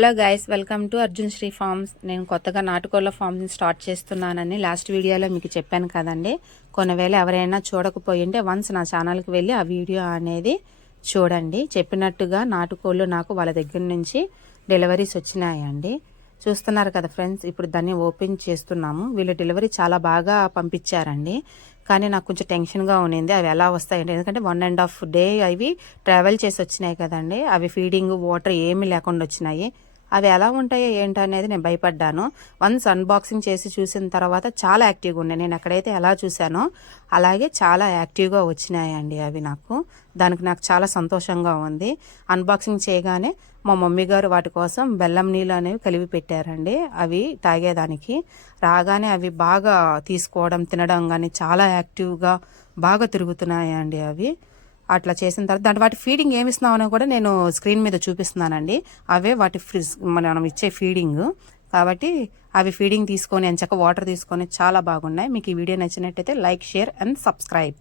Hello guys, welcome to Arjun Sri farms. నేను కొత్తగా నాటుకోళ్ల ఫామ్ని స్టార్ట్ చేస్తున్నానని లాస్ట్ వీడియోలో మీకు చెప్పాను కదండి. కొన్నివేళ ఎవరైనా చూడకపోయింటే వన్స్ నా ఛానల్కి వెళ్ళి ఆ వీడియో అనేది చూడండి. చెప్పినట్టుగా నాటుకోళ్ళు నాకు వాళ్ళ దగ్గర నుంచి డెలివరీస్ వచ్చినాయండి. చూస్తున్నారు కదా ఫ్రెండ్స్, ఇప్పుడు దాన్ని ఓపెన్ చేస్తున్నాము. వీళ్ళు డెలివరీ చాలా బాగా పంపించారండి. కానీ నాకు కొంచెం టెన్షన్గా ఉండింది అవి ఎలా వస్తాయండి. ఎందుకంటే 1.5 డే అవి ట్రావెల్ చేసి వచ్చినాయి కదండి. అవి ఫీడింగ్ వాటర్ ఏమీ లేకుండా వచ్చినాయి. అవి ఎలా ఉంటాయో ఏంటో అనేది నేను భయపడ్డాను. వన్స్ అన్బాక్సింగ్ చేసి చూసిన తర్వాత చాలా యాక్టివ్గా ఉన్నాయి. నేను ఎక్కడైతే ఎలా చూశానో అలాగే చాలా యాక్టివ్గా వచ్చినాయండి అవి దానికి నాకు చాలా సంతోషంగా ఉంది. అన్బాక్సింగ్ చేయగానే మా మమ్మీ గారు వాటి కోసం బెల్లం నీళ్ళు అనేవి కలిపి పెట్టారండి అవి తాగేదానికి. రాగానే అవి బాగా తీసుకోవడం తినడం కానీ చాలా యాక్టివ్గా బాగా తిరుగుతున్నాయండి అవి. అట్లా చేసిన తర్వాత వాటి ఫీడింగ్ ఏమి ఇస్తున్నామని కూడా నేను స్క్రీన్ మీద చూపిస్తున్నానండి. అవే వాటి మనం ఇచ్చే ఫీడింగ్ కాబట్టి అవి ఫీడింగ్ తీసుకొని ఎంచక్క వాటర్ తీసుకొని చాలా బాగున్నాయి. మీకు ఈ వీడియో నచ్చినట్టయితే లైక్, షేర్ అండ్ సబ్స్క్రైబ్.